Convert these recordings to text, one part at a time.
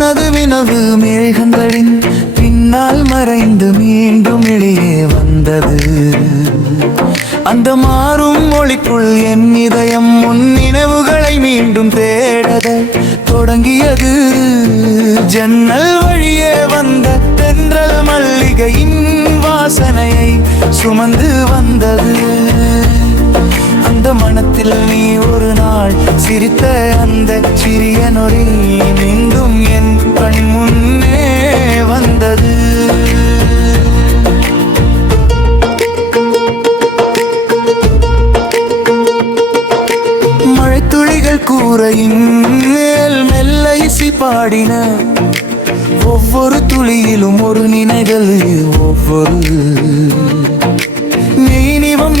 மனது வினவு மேகங்களின் பின்னால் மறைந்து மீண்டும் வெளியே வந்தது. அந்த மாறும் மொழிக்குள் என் இதயம் உன் நினைவுகளை மீண்டும் தேடத தொடங்கியது. ஜன்னல் வழியே வந்த தென்றல் மல்லிகையின் வாசனையை சுமந்து வந்தது. அந்த மனத்தில் நீ ஒரு நாள் சிரித்த அந்த சிறிய நொடி மீண்டும் என் கண் முன்னே வந்தது. மழைத்துளிகள் கூரையின் மேல் மெல்ல இசை பாடின. ஒவ்வொரு துளியிலும் ஒரு நினைதல், ஒவ்வொரு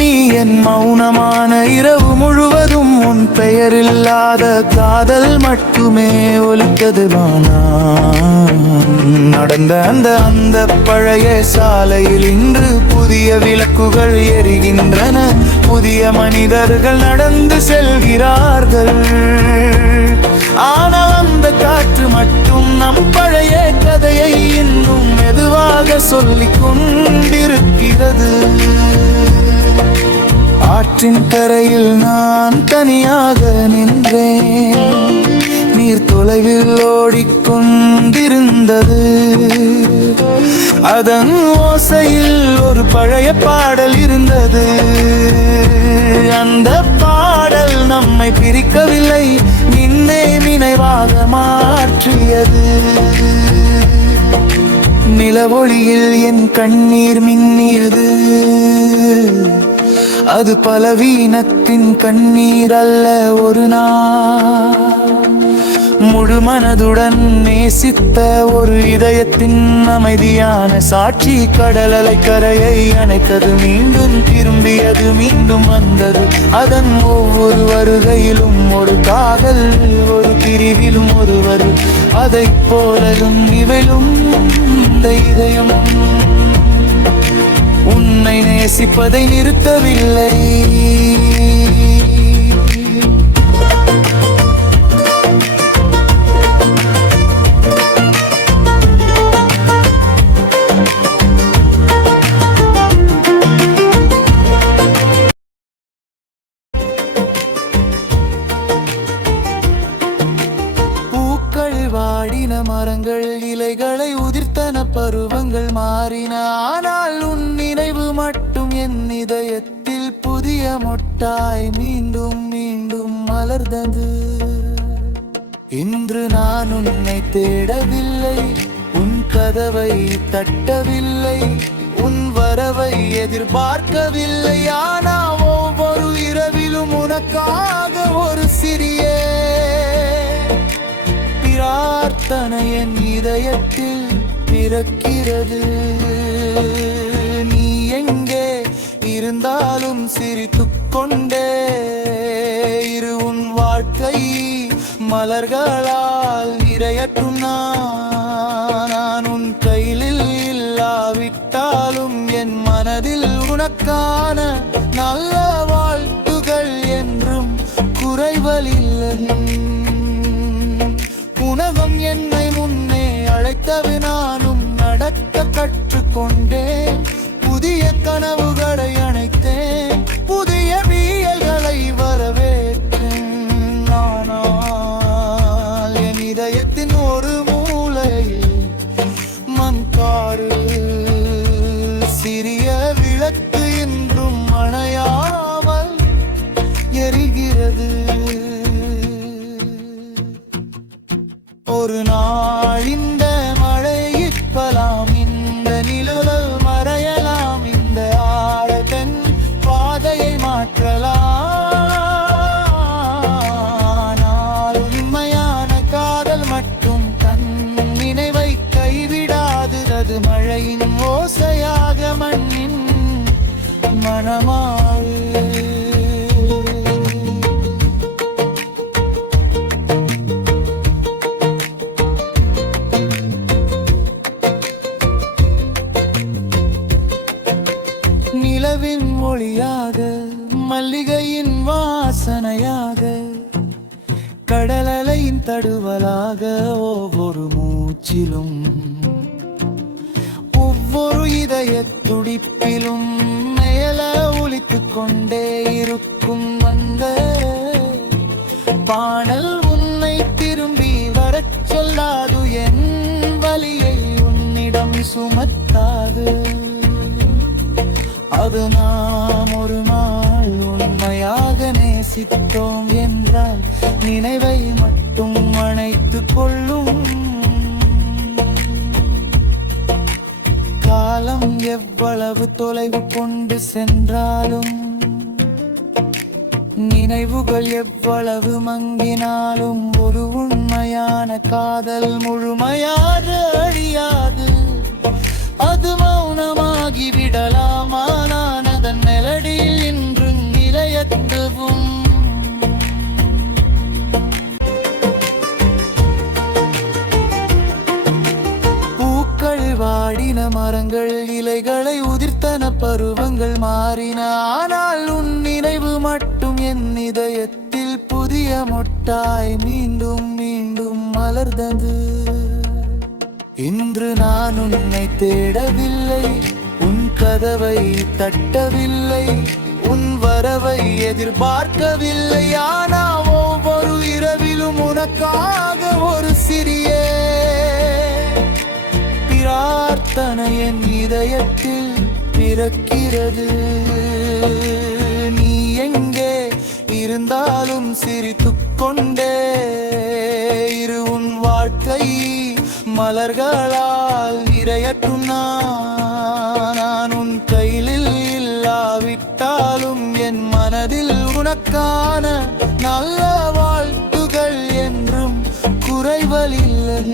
நீ என் மௌனமான இரவு முழுவதும் உன் பெயரில்லாத காதல் மட்டுமே ஒலித்தது. நடந்த அந்த பழைய சாலையில் இன்று புதிய விளக்குகள் எரிகின்றன. புதிய மனிதர்கள் நடந்து செல்கிறார்கள். ஆனால் அந்த காற்று மட்டும் நம் பழைய கதையை இன்னும் மெதுவாக சொல்லிக் கொண்டிருக்கிறது. ஆற்றின் கரையில் நான் தனியாக நின்றேன். நீர் தொலைவில் ஓடிக்கொண்டிருந்தது. அதன் ஓசையில் ஒரு பழைய பாடல் இருந்தது. அந்த பாடல் நம்மை பிரிக்கவில்லை, நின்னே நினைவாக மாற்றியது. நிலவொளியில் என் கண்ணீர் மின்னியது. அது பலவீனத்தின் கண்ணீர் அல்ல, ஒரு நாள் முழு மனதுடன் நேசித்த ஒரு இதயத்தின் அமைதியான சாட்சி. கடல் அலை கரையை அணைத்தது, மீண்டும் திரும்பியது, மீண்டும் வந்தது. அதன் ஒவ்வொரு வருகையிலும் ஒரு காதல், ஒரு பிரிவிலும் ஒருவர். அதை போலவும் இவளும் இந்த இதயம் உன்னை நேசிப்பதை நிறுத்தவில்லை. பூக்கள் வாடின, மரங்கள் இலைகளை உதிர்த்தன, பருவங்கள் மாறின. ஆனால் உன் நினைவு மட்டும் என் இதயத்தில் புதிய மொட்டாய் மீண்டும் மீண்டும் மலர்ந்தது. இன்று நான் உன்னை தேடவில்லை, உன் கதவை தட்டவில்லை, உன் வரவை எதிர்பார்க்கவில்லை. ஆனால் ஒவ்வொரு இரவிலும் உனக்காக ஒரு சிறிய பிரார்த்தனை என் இதயத்தில் பிறக்கிறது. நீ எங்கே இருந்தாலும் சிரித்துக் கொண்டே இரு. உன் வாழ்க்கை மலர்களால் நிறையட்டும். நான் உன் கையில் இல்லாவிட்டாலும் என் மனதில் உனக்கான நல்ல வாழ்த்துகள் என்றும் குறைவதில்லை. உலகம் என்னை முன்னே அழைத்தது, நானும் நடக்க கற்றுக்கொண்டேன். புதிய கனவுகளை அணைத்தேன், புதிய வியல்களை வரவேற்றேன். ஆனால் என் இதயத்தின் ஒரு மூலையில் மண்காடு சிறிய விளக்கு இன்றும் அணையாமல் எரிகிறது. ஒரு நாள் இந்த மழை இப்பலாம், இந்த நிழல் மறையலாம், இந்த ஆழத்தின் பாதையை மாற்றலாம். உண்மையான காதல் மட்டும் தன் நினைவை கைவிடாது. அது மழையின் ஓசையாக மண்ணின் மனமாறு. நிலவின் மொழியாக, மல்லிகையின் வாசனையாக, கடலலையின் தடுவலாக ஒவ்வொரு மூச்சிலும் ஒவ்வொரு இதய துடிப்பிலும் மேல ஒலித்துக் கொண்டே இருக்கும் அந்த பாடல் உன்னை திரும்பி வரச் சொல்லாது, என் வலியை உன்னிடம் சுமத்தாது. அது நாம் ஒரு நாள் உண்மையாக நேசித்தோம் என்றால் நினைவை மட்டும் அணைத்துக் கொள்ளும். காலம் எவ்வளவு தொலைவு கொண்டு சென்றாலும், நினைவுகள் எவ்வளவு மங்கினாலும், ஒரு உண்மையான காதல் முழுமையாக அழியாது. அது மௌனமாகி விடலாம், ஆனால் அதன் மெலடியில் இன்று நிலையத்துவும். பூக்கள் வாடின, மரங்கள் இலைகளை உதிர்த்தன, பருவங்கள் மாறின, ஆனால் உன் நினைவு மட்டும் என் இதயத்தில் புதிய மொட்டாய் மீண்டும் மீண்டும் மலர்ந்தது. இன்று நான் உன்னை தேடவில்லை, உன் கதவை தட்டவில்லை, உன் வரவை எதிர்பார்க்கவில்லை. ஆனால் ஒவ்வொரு இரவிலும் உனக்காக ஒரு சிறிய பிரார்த்தனை என் இதயத்தில் பிறக்கிறது. நீ எங்கே இருந்தாலும் சிரித்துக் கொண்டே இரு, உன் வாழ்க்கை மலர்களால் நிறையட்டும். நான் உன் கையில் இல்லாவிட்டாலும் என் மனதில் உனக்கான நல்ல வாழ்த்துகள் என்றும் குறைவதில்லை.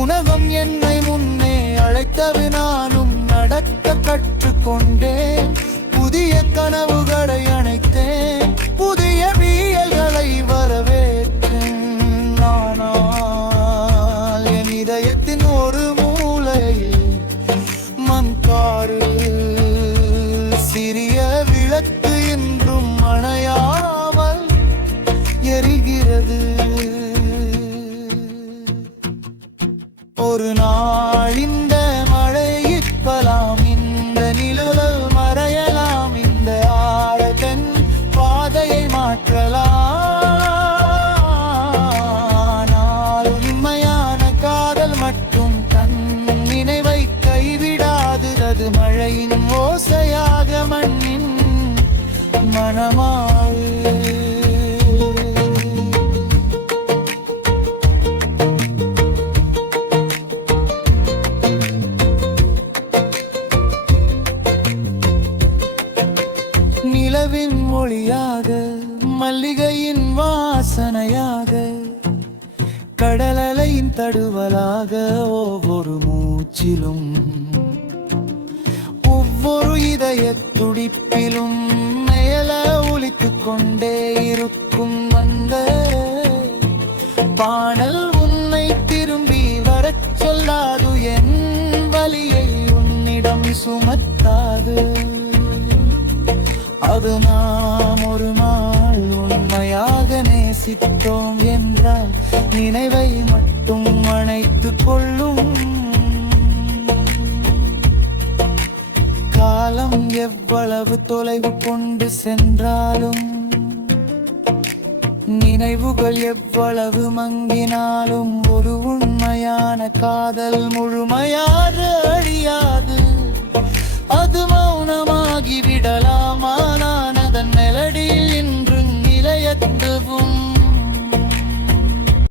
உலகம் என்னை முன்னே அழைத்தது, நானும் நடக்க கற்றுக்கொண்டேன். புதிய கனவுகளை அணைத்தேன், புதிய வியல்களை வரவேற்றேன். ஆனால் என் இதயத்தின் ஒரு மூலையில் மண்காடு சிறிய விளக்கு இன்றும் அணையாமல் எரிகிறது. ஒரு நாள் இந்த மழை இருக்கலாம், இந்த நிழல் மறையலாம், இந்த ஆழத்தின் பாதையை மாற்றலாம். உண்மையான காதல் மட்டும் தன் நினைவை கைவிடாது. அது மழையின் ஓசையாக மண்ணின் மனமாறு. நிலவின் மொழியாக, மல்லிகையின் வாசனையாக, கடலலையின் தடுவலாக, ஒவ்வொரு மூச்சிலும் ஒவ்வொரு இதய துடிப்பிலும் மேல ஒலித்துக் கொண்டே இருக்கும் அந்த பாடல் உன்னை திரும்பி வரச் சொல்லாது, என் வலியை உன்னிடம் சுமத்தாது. அது நாம் ஒரு நாள் உண்மையாக நேசித்தோம் என்றால் நினைவை மட்டும் அணைத்துக் கொள்ளும். காலம் எவ்வளவு தொலைவு கொண்டு சென்றாலும், நினைவுகள் எவ்வளவு மங்கினாலும், ஒரு உண்மையான காதல் முழுமையாக அழியாது. அது மௌனம்